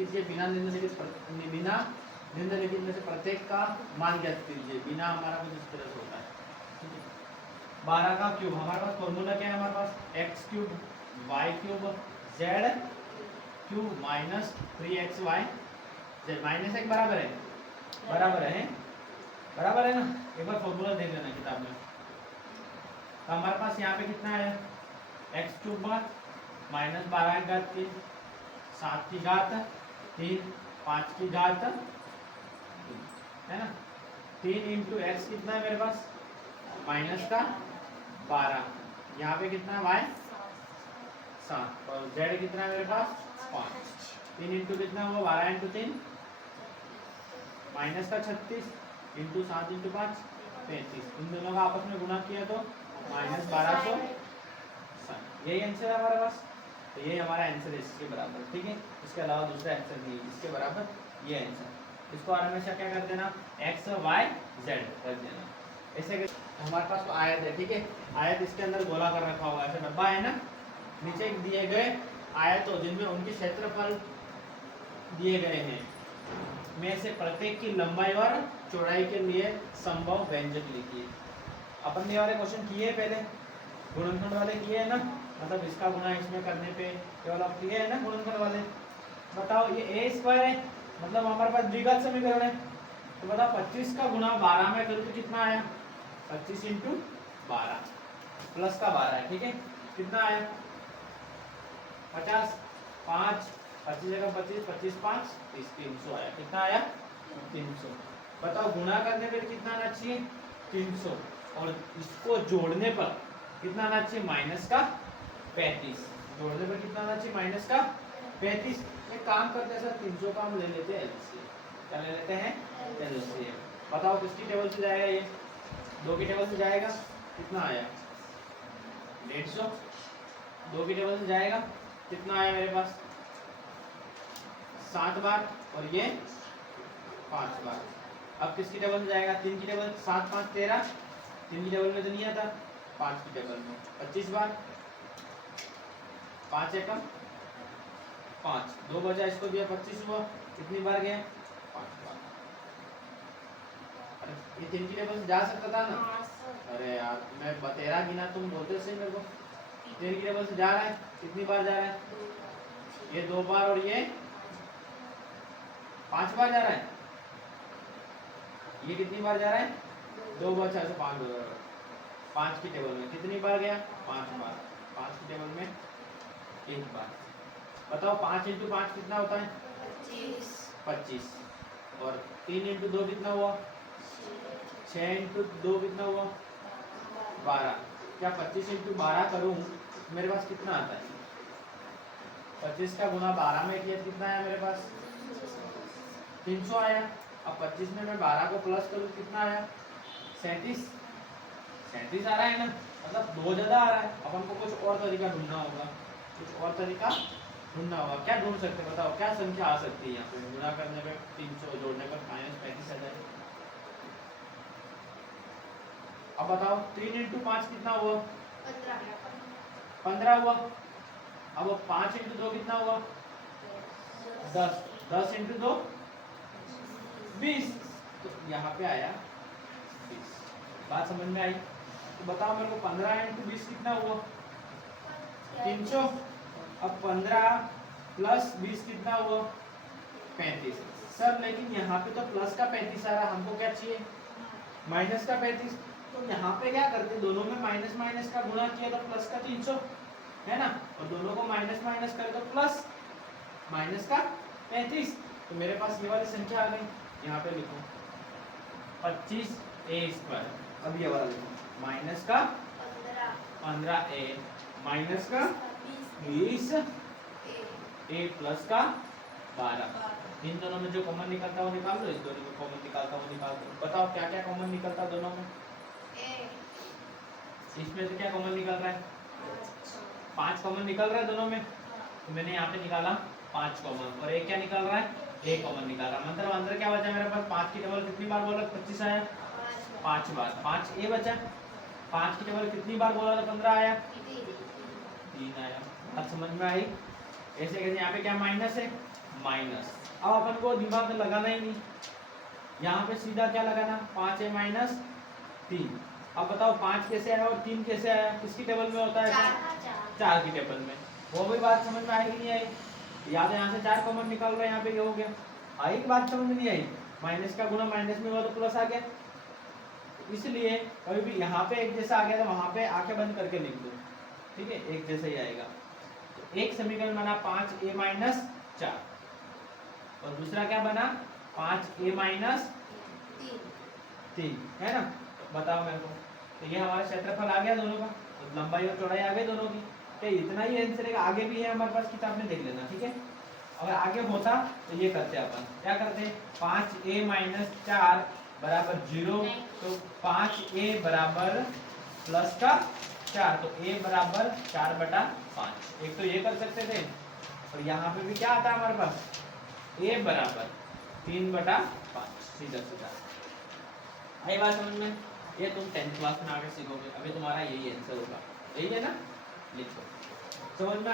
कीजिए, बिना निम्नलिखित में से प्रत्येक का मान ज्ञात कीजिए। बिना हमारा कुछ इस तरह से होता है, ठीक है। 12 का क्यूब, हमारे पास फॉर्मूला क्या है, हमारे पास x cube y cube z cube minus 3xy z minus एक बराबर है, बराबर है ना। एक बार फॉर्मूला देख लेना किताब में। तो हमारे पास यहाँ पे कितना है, एक्स क्यूब माइनस 12 की घात 3 7 की घात 3 5 की घात है ना। 3 इंटू एक्स कितना है मेरे पास, माइनस का 12, यहाँ पे कितना है वाई 7 और जेड कितना है मेरे पास 5। 3 इंटू कितना हुआ 12 इंटू 3 माइनस का 36 इंटू 7 इंटू 5 35। इन दोनों का आपस में गुणा किया तो माइनस 1260। यही आंसर है हमारे पास। तो ये हमारा आंसर है इसके बराबर, ठीक है। इसके अलावा दूसरा आंसर नहीं है इसके बराबर ये आंसर। इसको हमेशा क्या कर देना, एक्स वाई जेड कर देना। ऐसे हमारे पास तो आयत है, ठीक है। आयत इसके अंदर गोला कर रखा हुआ है, ऐसा डब्बा है ना। नीचे दिए गए आयतों जिनमें उनके क्षेत्रफल दिए गए हैं में से प्रत्येक की लंबाई और चौड़ाई के लिए संभव व्यंजक लिखिए। अपन ने वाले क्वेश्चन किए पहले, गुणनखंड वाले किए हैं ना, मतलब इसका गुणा इसमें करने पे केवल आप किए हैं ना गुणनखंड वाले। बताओ ये ए स्क्वायर है, मतलब हमारे पास द्विघात समीकरण है। तो बताओ 25 का गुणा 12 में करूँ तो कितना आया, 25 इंटू 12 प्लस का 12 है, ठीक है। कितना आया 50 5 25 जगह 25 25 5 30 300 आया। कितना आया 300। बताओ गुणा करने पर कितना आना चाहिए 300 और इसको जोड़ने पर कितना आना चाहिए माइनस का 35। जोड़ने पर कितना आना चाहिए माइनस का 35। एक काम करते हैं सर 300 का हम ले लेते हैं एलसीएम। क्या ले लेते हैं एलसीएम। बताओ किसकी टेबल से जाएगा, ये 2 की टेबल से जाएगा। कितना आया 150। 2 की टेबल से जाएगा, कितना आया मेरे पास 7 बार और ये 5 बार। अब किसकी टेबल से जाएगा, 3 की टेबल 7 5 13। 3 की टेबल में तो नहीं आता, 5 की टेबल में 25 बार। 5 एकम 5 2 बचा, इसको दिया 25 हुआ। कितनी बार गया 5 बार। अरे ये 3 की टेबल से जा सकता था ना। अरे यार मैं 13 गिना, तुम बोलते सही मेरे को। 3 की टेबल से जा रहा है, कितनी बार जा रहा है, ये 2 बार और ये 5 बार जा रहा है। ये कितनी बार जा रहा है 2 बचा से 5 बार। 5 की टेबल में कितनी बार गया 5 बार। 5 की टेबल में 1 बार। बताओ 5 इंटू 5 कितना होता है 25 और 3 इंटू 2 कितना हुआ 6 इंटू 2 कितना हुआ 12। क्या 25 इंटू 12 करूँ मेरे पास कितना आता है 25 का गुना 12 में किया कितना आया मेरे पास 300 आया। अब 25 में मैं 12 को प्लस करूँ कितना आया 37 आ रहा है ना, मतलब 2 ज़्यादा आ रहा है। अपन को कुछ और तरीका ढूंढना होगा, कुछ और तरीका ढूंढना होगा। क्या ढूंढ सकते हैं बताओ, क्या संख्या आ सकती है यहाँ पे गुणा करने पे 300 जोड़ने पर -35 आ जाए। अब बताओ 3 इंटू 5 कितना हुआ 15 हुआ। अब 5 इंटू 2 कितना हुआ 10। 10 इंटू 2 20। तो यहाँ पे आया 20। बात समझ में आई। तो बताओ मेरे को 15 इंटू 20 कितना हुआ 300। अब 15 प्लस 20 कितना हुआ 35। सर लेकिन यहाँ पे तो प्लस का 35 आ रहा, हमको क्या चाहिए माइनस का 35। तो यहाँ पे क्या करते, दोनों में माइनस माइनस का गुणा किया तो प्लस का 300 है ना, और दोनों को माइनस माइनस करे तो प्लस माइनस का 35। तो मेरे पास ये वाली संख्या आ गई। यहाँ पे लिखो 25a²। अब ये वाला लिखो माइनस का 15a माइनस का 20a प्लस का 12। इन दोनों में जो कॉमन निकलता है वो निकाल लो, इस दोनों में कॉमन निकालता है वो निकाल दो। बताओ क्या क्या कॉमन निकलता है दोनों में। इसमें से क्या कॉमन निकल रहा है 5 कॉमन निकल रहा है दोनों में। तो मैंने यहाँ पे निकाला 5 कॉमन और एक क्या निकल रहा है 1 कॉमन निकाल रहा है। मतलब अंदर क्या बचा मेरे पास 5 की टेबल कितनी बार बोला 25 आया 5 बार। 5 ए बचा। 5 की टेबल कितनी बार बोला था 15 आया 3 आया। बात समझ में आई। ऐसे कैसे, यहाँ पे क्या माइनस है, माइनस। अब अपन को दिमाग लगाना ही नहीं, यहाँ पे सीधा क्या लगाना, 5 है माइनस 3। अब बताओ 5 कैसे आया और 3 कैसे आया, किसकी टेबल में होता है, 4 की टेबल में। वो भी बात समझ में आएगी नहीं आई, या तो यहाँ से 4 कॉमन निकाल लो, यहाँ पे ये हो गया। आई बात समझ में नहीं आई, माइनस का गुना माइनस में हुआ तो प्लस आ गया। इसलिए कभी भी यहाँ पे एक जैसा आ गया तो वहां पे आंखें बंद करके लिख दो, ठीक है, एक जैसा ही आएगा। तो एक समीकरण बना 5a माइनस 4, और दूसरा क्या बना 5a माइनस 3, है ना। बताओ मेरे को, तो ये हमारा क्षेत्रफल आ गया दोनों का, तो लंबाई और चौड़ाई आ गई दोनों की। क्या इतना ही आंसर है, आगे भी है हमारे पास, किताब में देख लेना, ठीक है। अगर आगे होता तो ये करते अपन, क्या करते, 5a माइनस 4 बराबर 0, तो 5a बराबर प्लस का 4, तो a बराबर 4/5। एक तो ये कर सकते थे, और यहाँ पे भी क्या आता है हमारे पास, a बराबर 3/5, सीधा सीधा। आई बात समझ में, ये तुम 10th क्लास में आगे सीखोगे, अभी तुम्हारा यही आंसर होगा, यही है ना, लिखो समझ में।